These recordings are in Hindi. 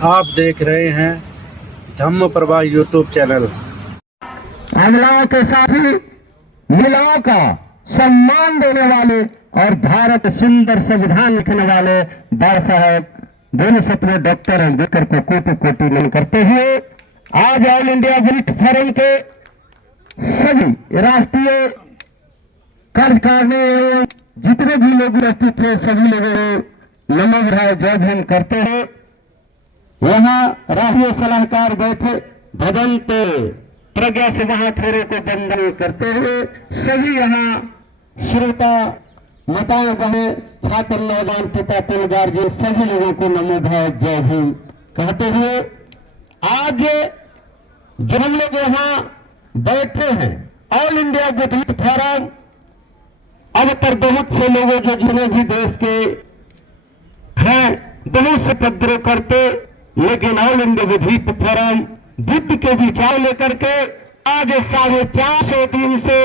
आप देख रहे हैं धम्म प्रभा यूट्यूब चैनल। महिलाओं के साथ ही महिलाओं का सम्मान देने वाले और भारत सुंदर संविधान लिखने वाले बाबा साहेब दोनों सपने डॉक्टर अम्बेडकर को कोटि कोटि नमन करते हुए आज ऑल इंडिया वृक्ष फोरम के सभी राष्ट्रीय कार्यकारिणी एवं जितने भी लोग उपस्थित थे सभी लोगों को नमो विधाय जय भीम करते हैं। यहाँ राष्ट्रीय सलाहकार बैठे भदंते प्रज्ञा से महाथोरों को वंदन करते हुए सभी यहाँ श्रोता माताएं बहन छात्र नौजवान पिता तलगार जी सभी लोगों को नमो भाव जय भीम कहते हुए आज जो हम लोग यहाँ बैठे हैं ऑल इंडिया बुद्धिस्ट फोरम अब तक बहुत से लोगों जो जितने भी देश के हैं बहुत से पत्र करते, लेकिन all India Buddhist forum Buddha के विचार लेकर के आज 450 दिन से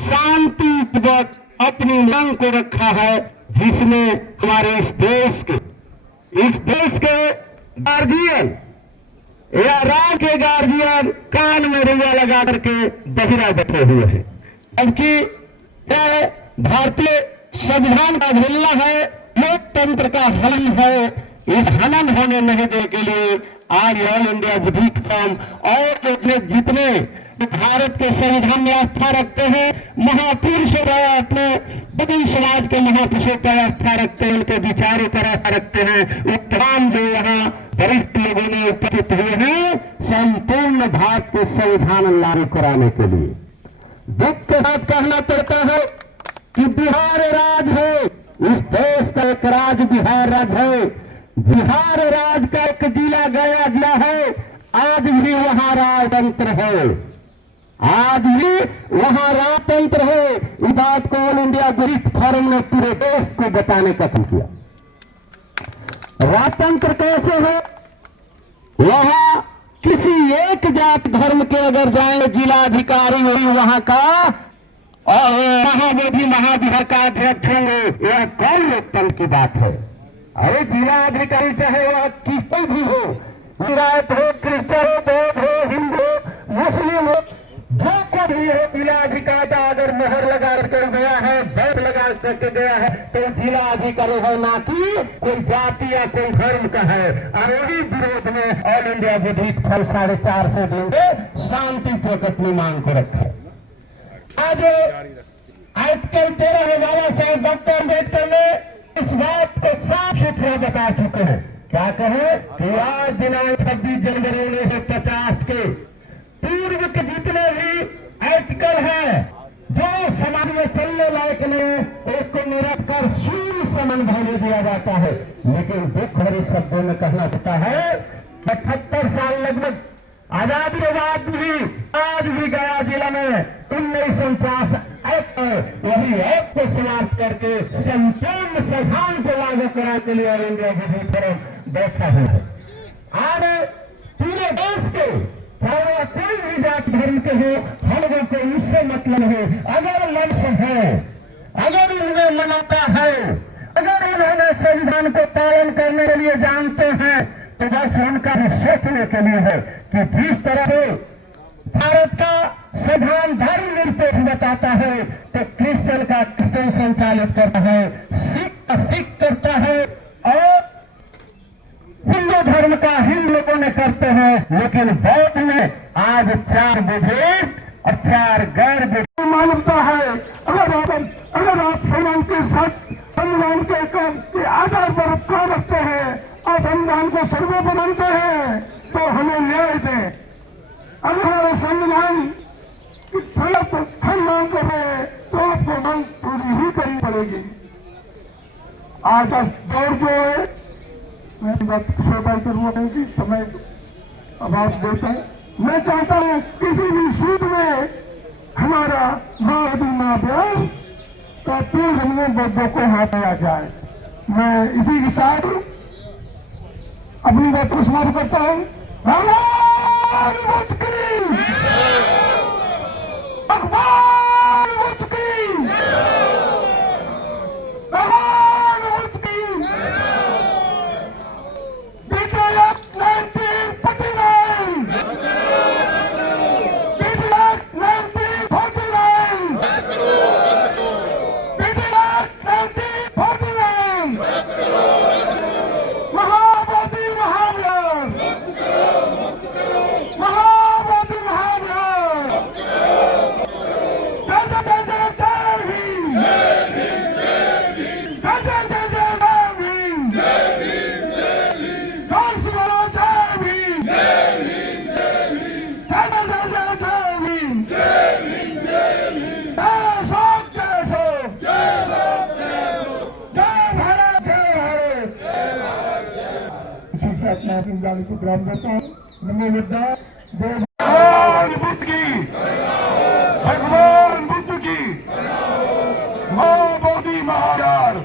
शांतिपूर्वक अपनी मांग को रखा है, जिसमें हमारे इस देश के गार्जियन या राज के गार्जियन कान में रुआ लगा करके बहिरा बैठे हुए हैं। जबकि यह भारतीय संविधान का अवहेलना है, लोकतंत्र का हनन है। इस हनन होने नहीं देने के लिए आज ऑल इंडिया बुद्धिस्ट फोरम और जितने भारत के संविधान में आस्था रखते हैं, महापुरुषों पर अपने बदल समाज के महापुरुषों पर आस्था रखते हैं, उनके विचारों पर आस्था रखते हैं, उस तमाम जो यहाँ वरिष्ठ लोगों ने उपस्थित हुए हैं संपूर्ण भारत के संविधान लागू कराने के लिए। दुख के साथ कहना पड़ता है कि बिहार राज है, इस देश का एक राज बिहार राज है। बिहार राज का एक जिला गया जिला है, आज भी वहां राजतंत्र है, आज भी वहां राजतंत्र है। इस बात को ऑल इंडिया बुद्धिस्ट फोरम ने पूरे देश को बताने का काम किया। राजतंत्र कैसे है? वहां किसी एक जात धर्म के अगर जाएंगे जिलाधिकारी वही वहां का और वहां वो भी महाविहार का अध्यक्ष होंगे, यह कौन लोकतंत्र की बात है? अरे जिलाधिकारी चाहे वह किसी भी हो, लिंगायत हो, क्रिश्चियन हो, बौद्ध हो, हिंदू हो, मुस्लिम हो, जो को भी हो, जिलाधिकारी का अगर मोहर लगा कर गया है, बैच लगा करके गया है तो जिलाधिकारी है, ना कि कोई जाति या कोई धर्म का है। और वही विरोध में ऑल इंडिया बुद्धिस्ट फोरम 450 दिन से शांतिपूर्वक अपनी मांग को रखा है। आज आर्टिकल 13 में बाबा साहेब डॉक्टर अम्बेडकर ने इस बात को साफ सुथरा बता चुके हैं। क्या कहे कि आज दिनांक 26 जनवरी 1950 के पूर्व के जितने भी आर्टिकल हैं जो समाज में चलने लायक नहीं, एक को निरंतर शून्य समान भाव दिया जाता है। लेकिन दुख भरे शब्दों में कहना पड़ता है 78 साल लगभग आजादी के बाद भी आज भी गया जिला में 1949 एक्ट वही एक्ट को समाप्त करके संपूर्ण संविधान को लागू कराने के लिए ऑल इंडिया बुद्धिस्ट फोरम बैठा है। आज पूरे देश के चाहे कोई भी जाति धर्म के हो, हम लोगों को उससे मतलब है। अगर लक्ष्य है, अगर उन्हें मनाता है, अगर उन्होंने संविधान को पालन करने के लिए जानते हैं तो बस उनका सोचने के लिए है कि जिस तरह से भारत का संविधान धर्मनिरपेक्ष बताता है तो क्रिश्चियन का क्रिश्चियन संचालित करता है, सिख का सिख करता है और हिंदू धर्म का हिंदू लोगों ने करते हैं। लेकिन बौद्ध में आज 4 बुद्धिस्ट और 4 गैर बुद्धिस्ट मानवता है। अगर आप समाज के साथ संविधान के आधार पर काम रखते हैं और संविधान को सर्वोपरि मानते हैं तो हमें न्याय दें। अगर हमारे संविधान की सड़क हम मांग कर रहे हैं तो आपको मांग पूरी ही करनी पड़ेगी। आज का दौर जो है, मैं बात श्रोता करूंगा कि समय अभाव देते हैं। मैं चाहता हूं किसी भी सूत्र में हमारा माँ प्यार का तीन हमने बद्दों को हाथ दिया जाए। मैं इसी के साथ अपनी बात को समाप्त करता हूं। भगवान बुद्ध की, भगवान बुद्ध की, भगवान बुद्ध की। बीते ग्राम करता हूँ। नमो बुद्धा, जय भगवान बुद्ध की, भगवान बुद्ध की, माँ बोधि महावीर,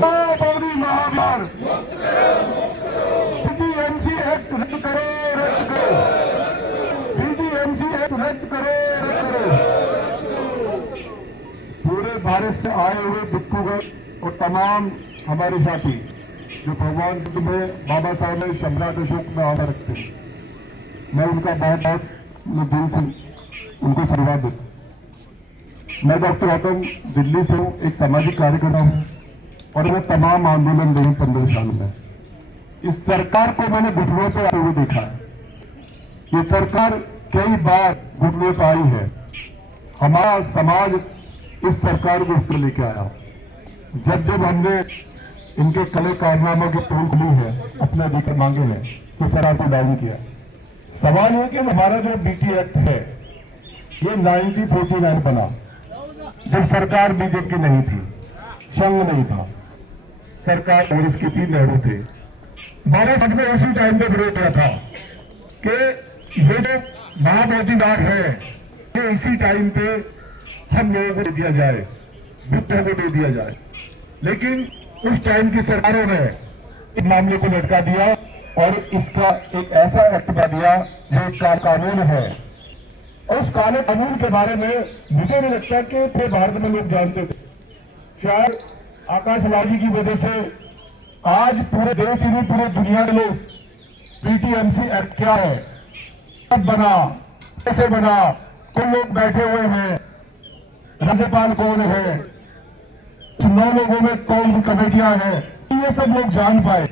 माँ बोधि महावीर, BDMC एक्ट रद्द करो, रद्द करो, BDMC एक्ट रद्द करो, रद्द करो। पूरे भारत से आए हुए भिक्षुगण और तमाम हमारे साथी जो भगवान बुद्ध में, बाबा साहब में, सम्राट अशोक में आस्था रखते हैं, मैं उनका बहुत बहुत दिल से उनको धन्यवाद देता। मैं डॉक्टर गौतम दिल्ली से हूँ, एक सामाजिक कार्यकर्ता हूँ और मैं तमाम आंदोलन रही 15 साल में। इस सरकार को मैंने घुटनों पर आते हुए देखा है। ये सरकार कई बार घुटनों पर आई है। हमारा समाज इस सरकार को ऊपर लेके आया। जब जब हमने इनके कले कारनामों की पोल खुली है, अपने अधिकार मांगे हैं, तो सरकार को डाउन किया। सवाल है कि हमारा जो BT एक्ट है ये 1949 बना, जब सरकार बीजेपी नहीं थी, संघ नहीं था, सरकार कांग्रेस की थी, नेहरू थे। 12 साल में उसी टाइम पे विरोध किया था कि ये जो महाबोधिनाथ है ये इसी टाइम पे हम लोगों को दे दिया जाए, बुद्धों को दे दिया जाए। लेकिन उस टाइम की सरकारों ने इस मामले को लटका दिया और इसका एक ऐसा एक्ट बना दिया जो एक कानून है। और उस काले कानून के बारे में मुझे नहीं लगता कि पूरे भारत में लोग जानते थे। शायद आकाश लाली की वजह से आज पूरे देश ही नहीं, पूरे दुनिया के लोग BDMC एक्ट क्या है, कब बना, कैसे बना, कौन लोग बैठे हुए हैं, राज्यपाल कौन है, 9 लोगों में कौन कमेटियां हैं, ये सब लोग जान पाए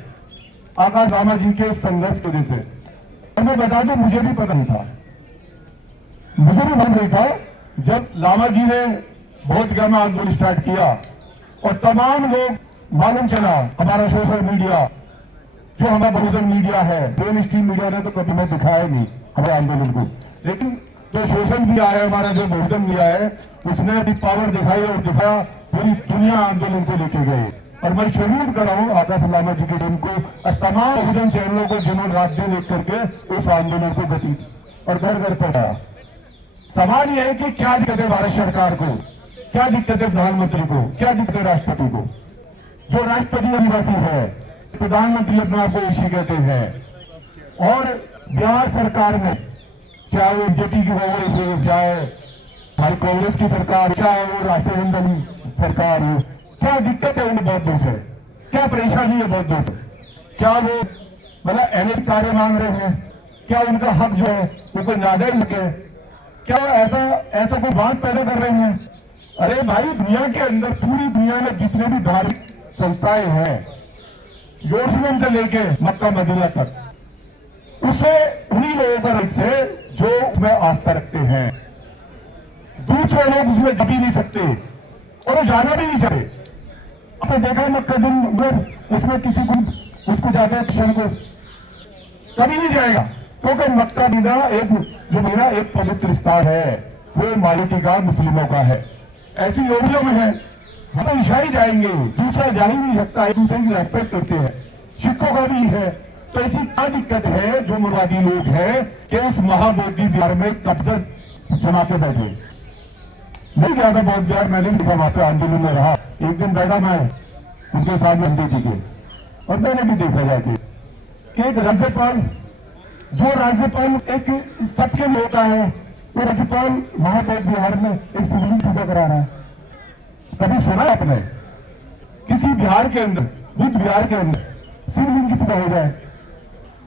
आकाश लामा जी के संघर्ष की वजह से। और मैं बता दूं, मुझे भी पता नहीं था, मुझे भी मालूम नहीं था। जब लामा जी ने बहुत जगह में आंदोलन स्टार्ट किया और तमाम लोग मालूम चला, हमारा सोशल मीडिया जो हमारा बहुजन मीडिया है, मेन स्ट्रीम मीडिया ने तो कभी मैं दिखाया नहीं हमारे आंदोलन को, लेकिन जो सोशल मीडिया है, हमारा जो बहुजन मीडिया है, उसने अपनी पावर दिखाई और दिखाया, पूरी दुनिया आंदोलन को लेके गए। और मैं सैल्यूट कर रहा हूँ आकाश लामा जी के टीम को और तमाम बहुजन चैनलों को जिन्होंने रात दिन एक करके उस आंदोलन को गति और घर घर पहुंचाया। सवाल यह है कि क्या दिक्कत है भारत सरकार को, क्या दिक्कत है प्रधानमंत्री को, क्या दिक्कत है राष्ट्रपति को। जो राष्ट्रपति आदिवासी है, प्रधानमंत्री अपने आप को ऋषि कहते हैं। और बिहार सरकार में चाहे वो बीजेपी की हो, चाहे हमारी कांग्रेस की सरकार, चाहे वो राष्ट्रबंधन सरकार हो, क्या दिक्कत है उन्हें बौद्धों से, क्या परेशानी है बौद्धों से, क्या वो मतलब अनेक कार्य मांग रहे हैं, क्या उनका हक जो है वो कोई नाजायज है, क्या ऐसा कोई बात पैदा कर रहे हैं। अरे भाई, दुनिया के अंदर, पूरी दुनिया में जितने भी धार्मिक संस्थाएं हैं, यरूशलेम से लेके मक्का मदीना तक, उसे उन्हीं लोगों का राइट है जो उसमें आस्था रखते हैं। दूसरे लोग उसमें जा भी नहीं सकते और वो जाना भी नहीं चाहते। आपने देखा है मक्का दिन उसमें किसी को उसको जाते हैं किसान को कभी नहीं जाएगा, क्योंकि मक्का मदीना एक पवित्र स्थान है, वो मालिकी का मुस्लिमों का है। ऐसी योजना में है, हम ईसाई जाएंगे, दूसरा जा ही नहीं सकता, एक दूसरे की रेस्पेक्ट करते हैं, सिखों का भी है। तो ऐसी क्या दिक्कत है जो मुरादी लोग हैं कि इस महाबोधि बिहार में कब्जा जमा के बैठे। नहीं गया था बौद्ध बिहार, मैंने भी वहां पे आंदोलन में रहा, एक दिन बैठा मैं उनके सामने हिंदी के, और मैंने भी देखा जाके कि एक राज्यपाल, जो राज्यपाल एक सबके लिए होता है, वो राज्यपाल वहां बौद्ध बिहार में एक शिवलिंग पूजा करा रहा है। कभी सुना आपने किसी बिहार के अंदर, बुद्ध बिहार के अंदर शिवलिंग की पूजा हो जाए?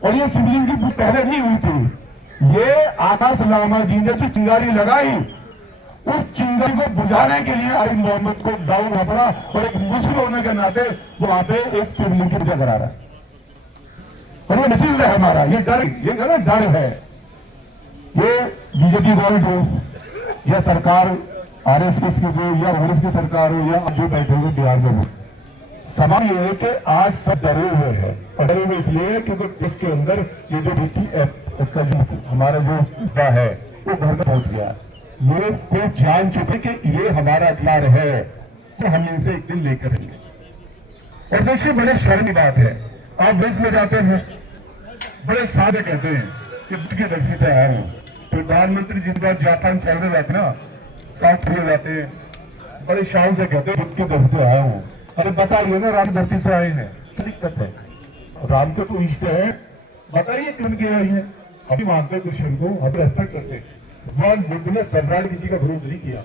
और ये शिवलिंग की पूजा पहले नहीं हुई थी, ये आकाश लामा जी ने जो चिंगारी लगाई, उस चिंगारी को बुझाने के लिए आरिफ मोहम्मद को डाउन होना पड़ा, और एक मुस्लिम होने के नाते वो वहां पे एक शिवलिंग की पूजा करा रहा है। और ये मैसेज है हमारा, ये डर, ये गलत डर है। ये बीजेपी गवर्नमेंट हो या सरकार RSS की हो या कांग्रेस की सरकार हो या जो बैठे हुए बिहार में हो, सवाल ये है कि आज सब डरे हुए हैं। और डरे हुए इसलिए क्योंकि इसके अंदर ये जो BT एक्ट का जो हमारा जो मुद्दा है वो घर में पहुंच गया। ये कोई जान चुके कि ये हमारा अधिकार है, तो हम इनसे एक दिन लेकर रहेंगे। और देखिए, बड़े शर्म की बात है, आप देश में जाते हैं, बड़े साझे कहते हैं कि बुद्ध की धरती से आया हूँ। प्रधानमंत्री जिनके बाद जापान चलने जाते ना, साउथ कोरिया जाते हैं, बड़े शान से कहते हैं बुद्ध की धरती से आया हूँ। अरे बताइए ना, राम धरती से आए हैं, क्या दिक्कत है? राम के तो इष्ट है, बताइए क्यों की आई है? हम मानते हैं कृष्ण को, हम रेस्पेक्ट करते हैं। भगवान बुद्ध ने सम्राट किसी का विरोध नहीं किया।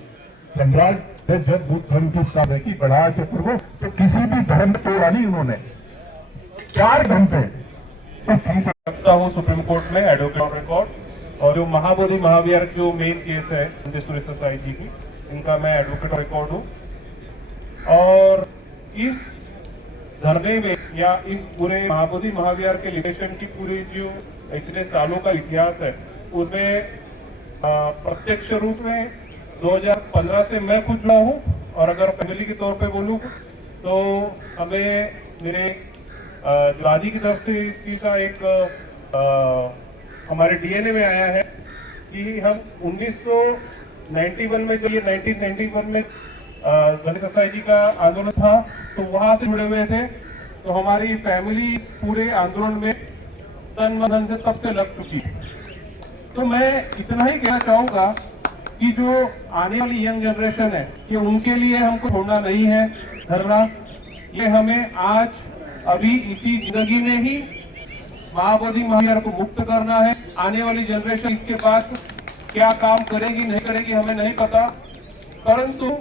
सम्राट ने जब बुद्ध धर्म की स्थापना की, बढ़ाया चक्र को, तो किसी भी धर्म को तोड़ा नहीं उन्होंने। चार धर्म थे, उस धर्म को रखता हूँ सुप्रीम कोर्ट में एडवोकेट ऑन रिकॉर्ड। और जो महाबोधि महाविहार जो मेन केस है इंडियन सोसाइटी की, इनका मैं एडवोकेट ऑन रिकॉर्ड हूँ। और इस धरने में या इस पूरे महाबोधि महाविहार के लिमिटेशन की पूरी जो इतने सालों का इतिहास है, उसमें प्रत्यक्ष रूप में 2015 से मैं खुद जुड़ा हूँ। और अगर फैमिली के तौर पे बोलूँ तो हमें मेरे दादी की तरफ से इस चीज का एक हमारे डीएनए में आया है कि हम 1991 में, जो ये 1991 में दलित सोसाइटी का आंदोलन था, तो वहां से जुड़े हुए थे। तो हमारी फैमिली इस पूरे आंदोलन में तन मन धन से तब से लग चुकी है। तो मैं इतना ही कहना चाहूंगा कि जो आने वाली यंग जनरेशन है, कि उनके लिए हमको छोड़ना नहीं है धरना। ये हमें आज अभी इसी जिंदगी में ही महाबोधि महाविहार को मुक्त करना है। आने वाली जनरेशन इसके बाद क्या काम करेगी नहीं करेगी हमें नहीं पता, परंतु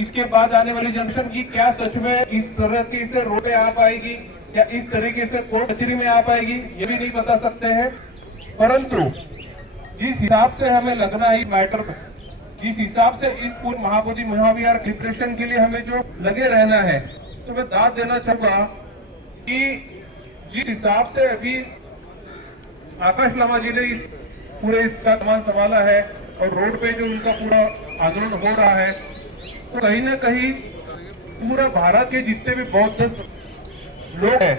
इसके बाद आने वाली जनरेशन की क्या सच में इस तरीके से रोड पे आ पाएगी या इस तरीके से कोर्ट कचहरी में आ पाएगी, ये भी नहीं बता सकते हैं। परंतु जिस हिसाब से हमें लगना है मैटर, जिस हिसाब से इस पूरे महाबोधि महाविहार लिबरेशन के लिए हमें जो लगे रहना है, तो मैं दाद देना चाहूंगा कि जिस हिसाब से अभी आकाश लामा जी ने इस पूरे इसका कमान संभाला है और रोड पे जो उनका पूरा आंदोलन हो रहा है, तो कहीं ना कहीं पूरा भारत के जितने भी बौद्ध लोग हैं,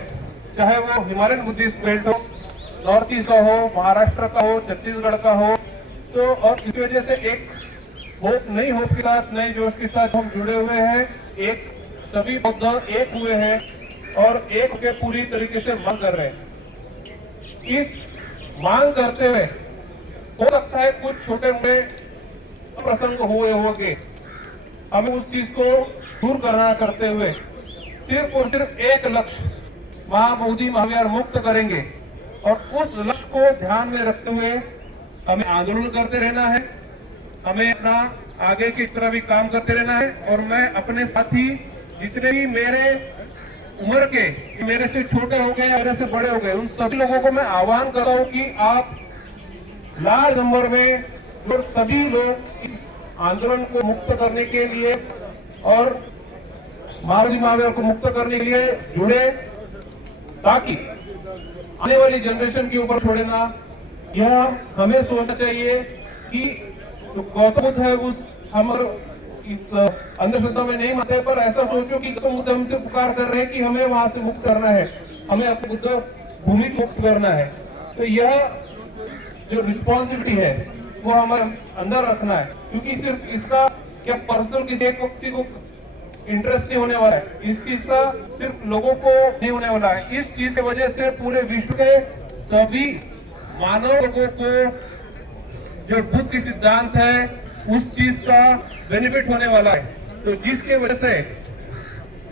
चाहे वो हिमालयन बुद्धिस्ट बेल्ट हो, नॉर्थ ईस्ट का हो, महाराष्ट्र का हो, छत्तीसगढ़ का हो, तो और इस वजह से एक होप, नई होप के साथ, नए जोश के साथ हम जुड़े हुए हैं। एक सभी बौद्ध एक हुए हैं और एक के पूरी तरीके से मांग कर रहे हैं। इस मांग करते हुए हो सकता है कुछ छोटे मोटे प्रसंग हुए होंगे, हमें उस चीज को दूर करना करते हुए सिर्फ और सिर्फ एक लक्ष्य, महाबोधि महाविहार मुक्त करेंगे। और उस लक्ष्य को ध्यान में रखते हुए हमें आंदोलन करते रहना है, हमें अपना आगे की तरह भी काम करते रहना है। और मैं अपने साथी जितने भी मेरे उम्र के, मेरे से छोटे हो गए, मेरे से बड़े हो गए, उन सभी लोगों को मैं आह्वान करता हूँ कि आप लार्ज नंबर में और सभी लोग इस आंदोलन को मुक्त करने के लिए और महाबोधि महाविहार को मुक्त करने के लिए जुड़े, ताकि आने वाली जनरेशन के ऊपर छोड़े ना। यह हमें सोचना चाहिए कि जो गौतम बुद्ध है उस हमारे इस अंधश्रद्धा में नहीं मानते, पर ऐसा सोचो कि गौतम बुद्ध हमसे पुकार कर रहे हैं कि हमें वहां से मुक्त करना है, हमें अपनी बुद्ध भूमि मुक्त करना है। तो यह जो रिस्पॉन्सिबिलिटी है वो हमारे अंदर रखना है, क्योंकि सिर्फ इसका क्या पर्सनल किसी एक व्यक्ति को इंटरेस्ट नहीं होने वाला है, इसकी सिर्फ लोगों को नहीं होने वाला है। इस चीज की वजह से पूरे विश्व के सभी मानव लोगों को जो बुद्ध की सिद्धांत है उस चीज का बेनिफिट होने वाला है। तो जिसके वजह से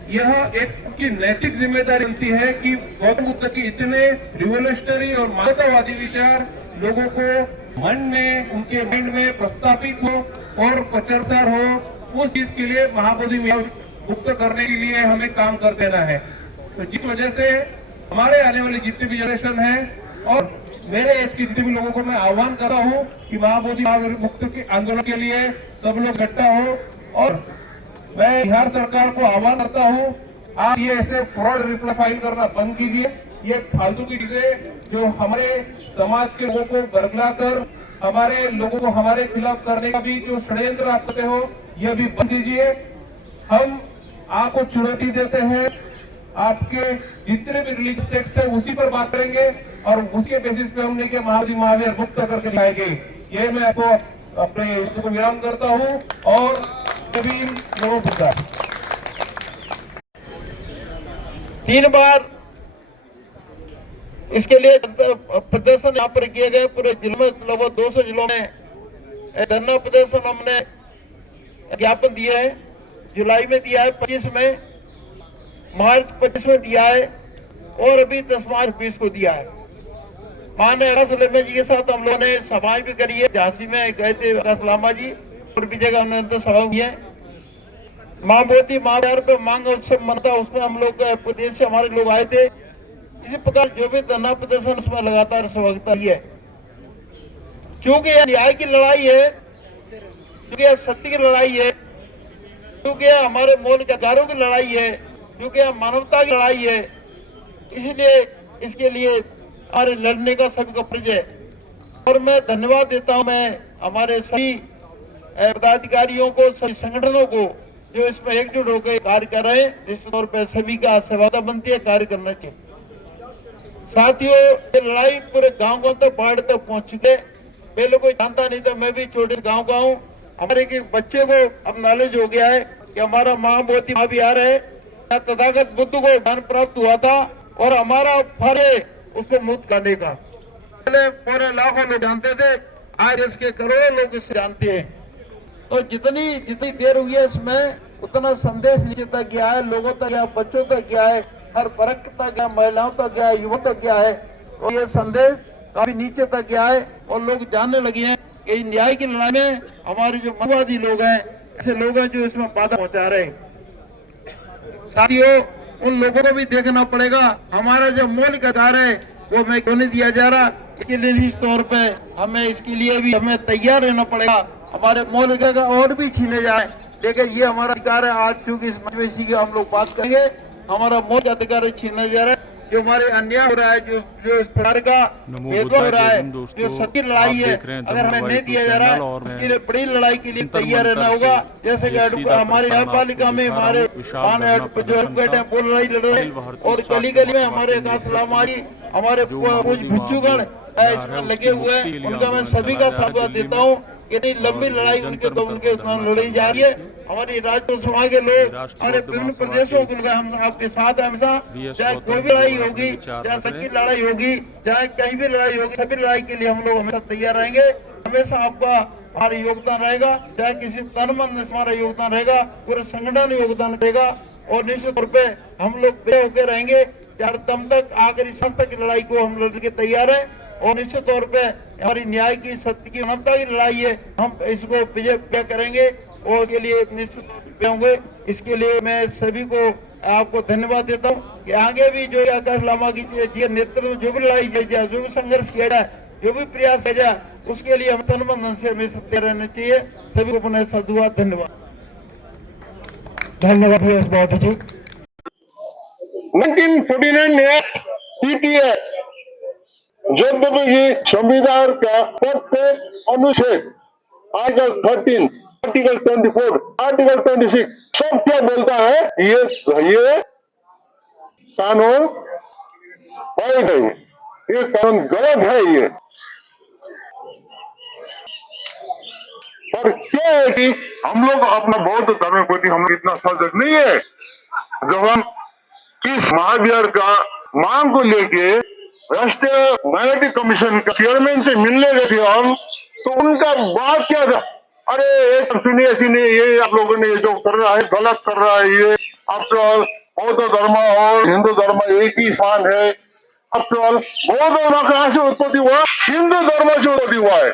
यह एक की नैतिक जिम्मेदारी बनती है कि गौतम बुद्ध की इतने रिवोल्यूशनरी और मानवतावादी विचार लोगों को मन में, उनके माइंड में प्रस्तापित हो और प्रचार हो। उस चीज के लिए महाबोधि मुक्त करने के लिए हमें काम कर देना है। तो जिस वजह से हमारे आने वाली जितने भी जनरेशन है और मेरे एज के जितने भी लोगों को मैं आह्वान कर रहा हूँ कि महाबोधि मुक्त के आंदोलन के लिए सब लोग इकट्ठा हो। और मैं बिहार सरकार को आह्वान करता हूँ, आप ये ऐसे फ्रॉड रिप्लाई फाइल करना बंद कीजिए। ये फालतू की चीजें जो हमारे समाज के लोगों को बरगला कर हमारे लोगों को हमारे खिलाफ करने का भी जो षड्यंत्र आप करते हो, यह भी बंद कीजिए। हम आपको चुनौती देते हैं, आपके जितने भी रिलीजियस टेक्स्ट है उसी पर बात करेंगे और उसी के बेसिस पे हमने के महाबोधि महाविहार मुक्त करके लाएंगे। ये मैं आपको अपने को विराम करता हूँ और सभी लोगों को 3 बार इसके लिए प्रदर्शन यहाँ पर किए गए। पूरे जिले में लगभग 200 जिलों में धरना प्रदर्शन हमने ज्ञापन दिए है। जुलाई में दिया है, 25 में, मार्च 25 में दिया है और अभी 10 मार्च 20 को दिया है। माननीय सलेमा जी के साथ हम लोगों ने सभाएं भी करी है। झांसी में गए थे सलामा जी और भी जगह हमने सभा हुई है। माँ बोती माँ पे मांग उत्सव मनता, उसमें हम लोग प्रदेश से हमारे लोग आए थे। इसी प्रकार जो भी धरना प्रदर्शन उसमें लगातार सहभागिता ही है। चूंकि यह न्याय की लड़ाई है, क्योंकि यह सत्य की लड़ाई है, क्योंकि यह हमारे मौलिक अधिकारों की लड़ाई है, क्योंकि यह मानवता की लड़ाई है, इसीलिए इसके लिए हमारे लड़ने का सभी का फर्ज है। और मैं धन्यवाद देता हूं मैं हमारे सभी पदाधिकारियों को, सभी संगठनों को जो इसमें एकजुट होकर कार्य कर रहे हैं। निश्चित तौर पर सभी का सेवादा बनती है, कार्य करना चाहिए। साथियों, ये लड़ाई पूरे गांव तक बाढ़ तक पहुंच चुके। पहले कोई जानता नहीं था, मैं भी छोटे गांव का हूँ। हमारे एक बच्चे को अब नॉलेज हो गया है कि हमारा माँ बोती माँ बिहार है, तथागत बुद्ध को ज्ञान प्राप्त हुआ था और हमारा फर्ज है उसको मुक्त करने का। पहले पूरे लाखों लोग जानते थे, आज इसके करोड़ों लोग इसे जानते हैं। तो जितनी देर हुई है इसमें उतना संदेश नीचे तक गया है, लोगों तक गया, बच्चों तक गया है, हर वर्ग तक गया, महिलाओं तक गया, युवाओं तक गया है। और ये संदेश काफी नीचे तक गया है और लोग जानने लगे हैं कि न्याय की लड़ाई में हमारे जो मनवादी लोग हैं, ऐसे लोग हैं जो इसमें बाधा पहुंचा रहे हैं। साथियों, उन लोगों को भी देखना पड़ेगा, हमारा जो मौलिक अधिकार है वो हमें क्यों नहीं दिया जा रहा। इसके लिए निश्चित तौर पे हमें इसके लिए भी हमें तैयार रहना पड़ेगा। हमारे मौलिक अधिकार और भी छीने जाए, लेकिन ये हमारा अधिकार है। आज चूंकि इस मंच की हम लोग बात करेंगे, हमारा मौलिक अधिकार छीना जा रहा है। जो हमारे अन्याय हो रहा है, जो इस प्रकार का भेदभाव हो रहा है, जो सत्य लड़ाई है, अगर हमें नहीं दिया जा रहा है, उसके लिए बड़ी लड़ाई के लिए तैयार रहना होगा। जैसे कि हमारे न्यायपालिका में हमारे जो एडवोकेट है वो लड़ाई लड़ रहे हैं और गली गली में हमारे सलामा जी, हमारे भिक्षुगण इसमें लगे हुए हैं। उनका मैं सभी का साधुवाद देता हूँ। इतनी लंबी लड़ाई उनके लड़ी जा रही है। हमारी राज्य समाज के लोग हमारे विभिन्न प्रदेशों के लोग हम आपके साथ हमेशा, चाहे कोई भी लड़ाई होगी, चाहे सच्ची लड़ाई होगी, चाहे कहीं भी लड़ाई होगी, सभी लड़ाई के लिए हम लोग हमेशा तैयार रहेंगे। हमेशा आपका हमारा योगदान रहेगा, चाहे किसी तन मन से हमारा योगदान रहेगा, पूरे संगठन योगदान रहेगा। और निश्चित तौर पे हम लोग बेहोके होकर रहेंगे, चाहे दम तक आखिरी सांस तक की लड़ाई को हम लड़ने के तैयार है। और निश्चित तौर पे हमारी न्याय की, सत्य की, मानवता की लड़ाई है, हम इसको विजय करेंगे और इसके लिए निश्चित होंगे। इसके लिए मैं सभी को आपको धन्यवाद देता हूँ कि आगे भी जो आकाश लामा की नेतृत्व में जो भी लड़ाई जाए, जो भी संघर्ष किया जाए, जो भी प्रयास किया जाए, उसके लिए हम तन मन से हमें सत्य रहना चाहिए। सभी को पुनः साधुवाद, धन्यवाद। धन्यवाद बहुत जी। 1949 एक्ट पीटीए जब ये संविधान का प्रत्येक अनुच्छेद आर्टिकल 13, आर्टिकल 24, आर्टिकल 26 सब क्या बोलता है, ये कानून वैध है, ये कानून गलत है। ये पर क्या है कि हम लोग अपना बौद्ध धर्म के प्रति हम इतना सजग नहीं है। जब हम इस महावीर का मांग को लेके राष्ट्रीय माइनॉरिटी कमीशन के चेयरमैन से मिलने गए थे हम, तो उनका बात क्या था, अरे सुनिए ये आप लोगों ने जो कर रहा है गलत कर रहा है। ये आफ्टर ऑल बौद्ध धर्म और हिंदू धर्म एक ही स्थान है। आफ्टर ऑल बौद्ध धर्म कहाँ से उत्पत्ति हुआ, हिंदू धर्म से उत्पत्ति हुआ है।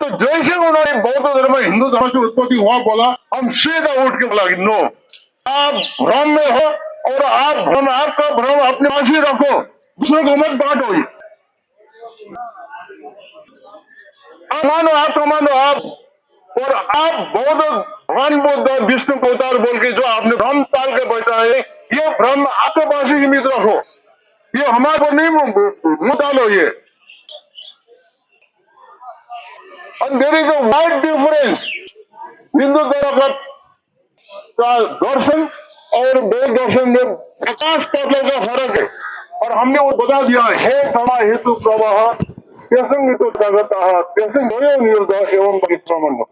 तो जैसे उन्होंने बौद्ध धर्म हिंदू धर्म से उत्पत्ति हुआ बोला, हम सीधा उठ के बोला कि नो, आप भ्रम में हो और आपका भ्रम अपने पास ही रखो, दूसरों को मत बांटो। मानो आप और आप बौद्ध भगवान बुद्ध विष्णु को अवतार बोल के जो आपने भ्रम पाल के बैठा है, ये भ्रम आपके पास ही सीमित रखो, ये हमारे को नहीं मुँह डालो। ये and there is a wide difference। Hindu धर्म का दर्शन और बौद्ध दर्शन में 50 तत्वों का फर्क है और हमने वो बता दिया है। समा हेतु प्रवाह प्रसंग तो जगतः प्रसंग एवं परिश्रमण।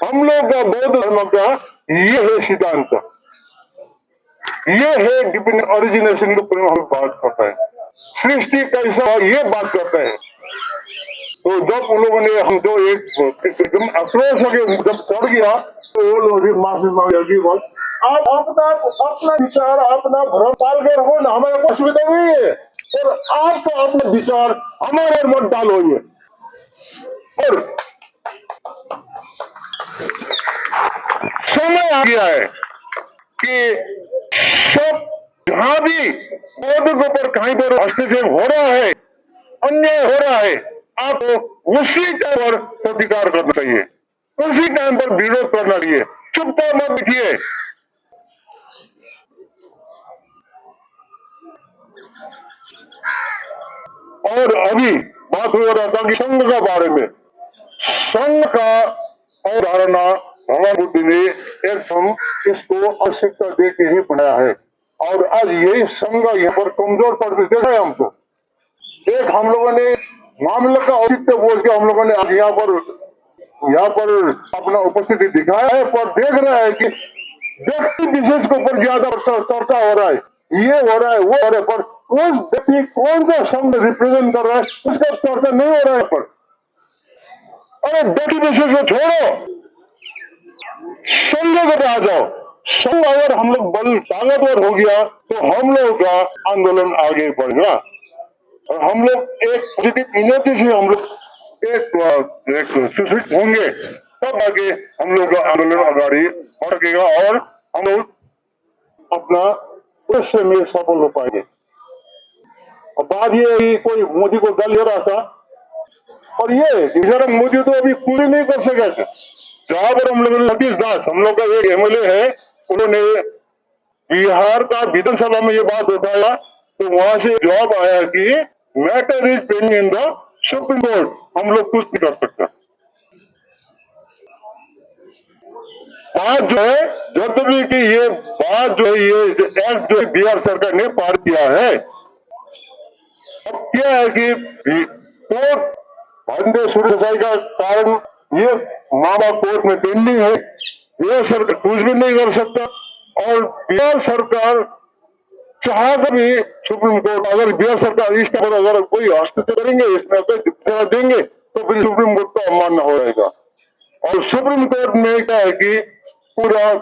हम लोग का बौद्ध धर्म का ये है सिद्धांत, ये है डिपेंडेंट ओरिजिनेशन के प्रेम हम बात करता है। सृष्टि कैसा है ये बात करते हैं। तो जब उन लोगों ने हम जो एकदम अप्रोच हो गए, जब पड़ गया तो वो लोग भी माफी मांगे। बोल आप अपना विचार अपना भ्रम पाल के रखो ना, हमें कोई सुविधा नहीं है। और आप तो अपना विचार हमारे मत डालोगे। और समय आ गया है कि सब जहां भी बॉर्डर के ऊपर कहीं पर हस्तक्षेप हो रहा है, अन्याय हो रहा है, आपको उसी टाइम पर प्रतिकार करना चाहिए, उसी टाइम पर विरोध करना चाहिए, चुपचाप मत बैठिए। और अभी बात हो रहा था कि संघ के बारे में, संघ का अवधारणा भगवान बुद्ध ने एकदम इसको आवश्यकता दे के ही बनाया है। और आज यही संघ यहाँ पर कमजोर पड़ते देखा है हमको। एक हम लोगों ने मामले का औचित्य बोल के हम लोगों ने आज यहाँ पर अपना उपस्थिति दिखाया है, पर देख रहा है कि व्यक्ति विशेष के ऊपर ज्यादा चर्चा हो रहा है, ये हो रहा है वो हो रहा है, पर उस व्यक्ति कौन सा संघ रिप्रेजेंट कर रहा है उसका चर्चा नहीं हो रहा है। पर अरे व्यक्ति विशेष को छोड़ो, संघ को आ जाओ। संघ अगर हम लोग बल ताकतवर हो गया तो हम लोग का आंदोलन आगे बढ़ेगा और हम लोग एक पॉजिटिव एनर्जी से हम लोग एक सुशिक्षित होंगे, तब आगे हम लोग का आंदोलन आगे बढ़ सकेगा और हम लोग अपना उद्देश्य में सफल हो पाएंगे। और बात ये है, कोई मोदी को गल ले रहा था और ये बेचारा मोदी तो अभी पूरी नहीं कर सके थे। जहां पर हम लोग सतीश दास, हम लोग का एक एमएलए है, उन्होंने बिहार का विधानसभा में ये बात उठाया तो वहां से जवाब आया कि matter is pending in the supreme court, हम लोग कुछ नहीं कर सकते। बात जो है जब भी कि ये बात जो है ये एक्ट जो बिहार सरकार ने पार किया है, अब क्या है कि कोर्ट भारतीय सुरक्षा का कारण ये मामला कोर्ट में पेंडिंग है, बिहार सरकार कुछ भी नहीं कर सकता। और बिहार सरकार चाह भी सुप्रीम कोर्ट अगर बिहार सरकार इस पर अगर कोई हस्तक्षेप करेंगे, इसमें कोई देंगे तो फिर सुप्रीम कोर्ट का अवमानना हो जाएगा। और सुप्रीम कोर्ट में क्या है कि पूरा